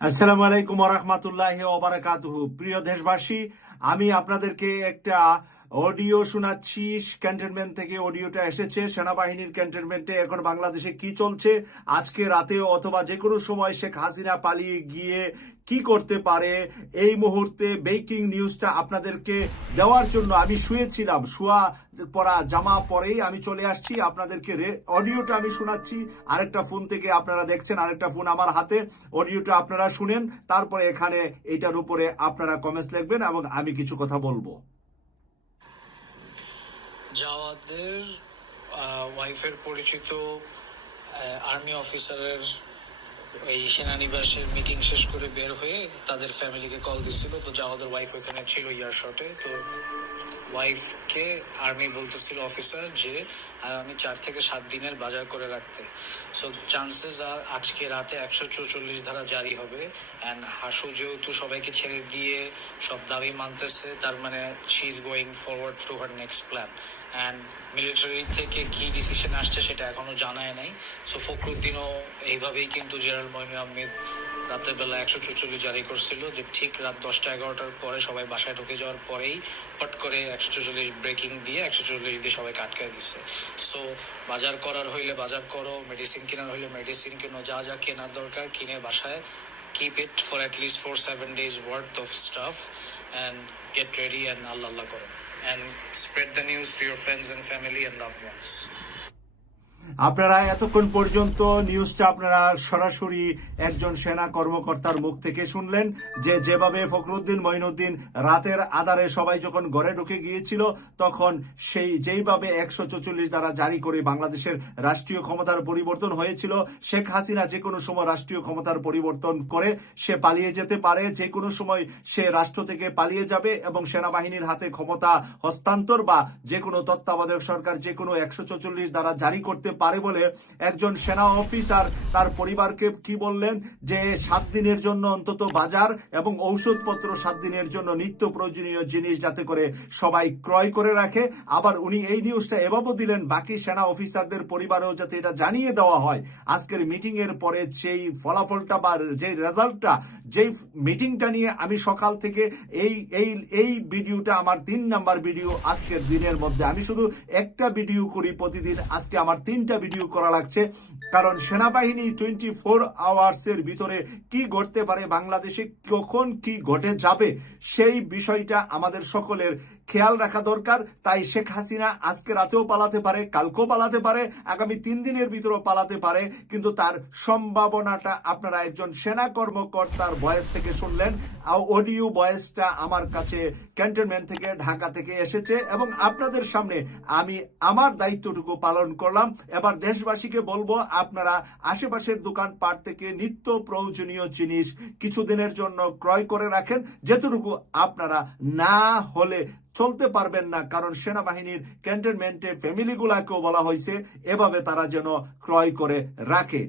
আসসালামু আলাইকুম রহমতুল্লাহ ওবারাকাতুহু প্রিয় দেশবাসী আমি আপনাদেরকে একটা অডিও শোনাচ্ছি। ক্যান্টনমেন্ট থেকে অডিওটা এসেছে। সেনাবাহিনীর ক্যান্টনমেন্টে এখন বাংলাদেশে কি চলছে? আজকে রাতে অথবা যে কোনো সময় শেখ হাসিনা পালিয়ে গিয়ে কি করতে পারে? এই মুহূর্তে বেকিং নিউজটা আপনাদেরকে দেওয়ার জন্য আমি শুয়েছিলাম। শুয়া পরা জামা পরেই আমি চলে আসছি। আপনাদেরকে অডিওটা আমি শোনাচ্ছি। আরেকটা ফোন থেকে আপনারা দেখছেন, আরেকটা ফোন আমার হাতে। অডিওটা আপনারা শুনেন। তারপরে এখানে এটার উপরে আপনারা কমেন্টস লিখবেন এবং আমি কিছু কথা বলব। জাওয়াদের ওয়াইফের পরিচিত আর্মি অফিসারের এই সেনানিবাসের মিটিং শেষ করে বের হয়ে তাদের ফ্যামিলিকে কল দিছিল। তো ওয়াইফ ওখানে ছিল তো ওয়াইফকে আর্মি বলতেছিল অফিসার যে আমি চার থেকে সাত দিনের বাজার করে রাখতে। সো চান্সেস আর আজকে রাতে একশো চৌচল্লিশ ধারা জারি হবে। অ্যান্ড হাসু যেহেতু সবাইকে ছেড়ে দিয়ে সব দাবি মানতেছে, তার মানে she is going forward her next plan and military থেকে কি ডিসিশন আসছে সেটা এখনও জানায় নাই। সো ফখরুদ্দিনও এইভাবেই কিন্তু জেনারেল মইনু আহমেদ রাতের বেলা একশো চুচল্লিশ জারি করছিল যে ঠিক রাত দশটা এগারোটার পরে সবাই বাসায় ঢুকে যাওয়ার পরেই পট করে একশো চল্লিশ ব্রেকিং দিয়ে একশো চল্লিশ দিয়ে সবাইকে আটকায় দিচ্ছে সো বাজার করার হইলে বাজার করো মেডিসিন কেনার হইলে মেডিসিন কেনো, যা যা কেনার দরকার কিনে বাসায় keep it for at least four, seven days worth of stuff and get ready and Allah Allah করো and spread the news to your friends and family and loved ones. আপনারা এতক্ষণ পর্যন্ত নিউজটা আপনারা সরাসরি একজন সেনা কর্মকর্তার মুখ থেকে শুনলেন যে যেভাবে ফখরুদ্দিন মঈনুদ্দিন রাতের আধারে সবাই যখন ঘরে ঢুকে গিয়েছিল, তখন সেই যেইভাবে একশো চৌচল্লিশ দ্বারা জারি করে বাংলাদেশের রাষ্ট্রীয় ক্ষমতার পরিবর্তন হয়েছিল, শেখ হাসিনা যে কোনো সময় রাষ্ট্রীয় ক্ষমতার পরিবর্তন করে সে পালিয়ে যেতে পারে, যে কোনো সময় সে রাষ্ট্র থেকে পালিয়ে যাবে এবং সেনাবাহিনীর হাতে ক্ষমতা হস্তান্তর বা যে কোনো তত্ত্বাবধায়ক সরকার যে কোনো একশো চৌচল্লিশ দ্বারা জারি করতে পারে বলে একজন সেনা অফিসার তার পরিবারকে কি বললেন? যে সাত দিনের জন্য অন্তত বাজার এবং ঔষধপত্র সাত দিনের জন্য নিত্য প্রয়োজনীয় জিনিস যাতে করে সবাই ক্রয় করে রাখে। আবার উনি এই নিউজটা এভাবেও দিলেন, বাকি সেনা অফিসারদের পরিবারেও যাতে এটা জানিয়ে দেওয়া হয়। আজকের মিটিং এর পরে সেই ফলাফলটা বা যেই রেজাল্টটা যেই মিটিংটা নিয়ে আমি সকাল থেকে এই এই এই ভিডিওটা আমার তিন নাম্বার ভিডিও আজকের দিনের মধ্যে। আমি শুধু একটা ভিডিও করি প্রতিদিন। আজকে আমার তিনটা ভিডিও করা লাগছে। কারণ সেনাবাহিনী টোয়েন্টি ফোর আওয়ার্স এর ভিতরে কি ঘটতে পারে, বাংলাদেশে কখন কি ঘটে যাবে, সেই বিষয়টা আমাদের সকলের খেয়াল রাখা দরকার। তাই শেখ হাসিনা আজকে রাতেও পালাতে পারে, কালকেও পালাতে পারে, আগামী তিন দিনের ভিতরেও পালাতে পারে। কিন্তু তার সম্ভাবনাটা আপনারা একজন সেনা কর্মকর্তার বয়স থেকে শুনলেন। অডিও বয়েসটা আমার কাছে ক্যান্টনমেন্ট থেকে, ঢাকা থেকে এসেছে এবং আপনাদের সামনে আমি আমার দায়িত্বটুকু পালন করলাম। এবার দেশবাসীকে বলব, আপনারা আশেপাশের দোকানপাট থেকে নিত্য প্রয়োজনীয় জিনিস কিছুদিনের জন্য ক্রয় করে রাখেন। যেটুকু আপনারা না হলে চলতে পারবেন না, কারণ সেনাবাহিনীর ক্যান্টনমেন্টে ফ্যামিলিগুলাকেও বলা হয়েছে, এভাবে তারা যেন ক্রয় করে রাখে।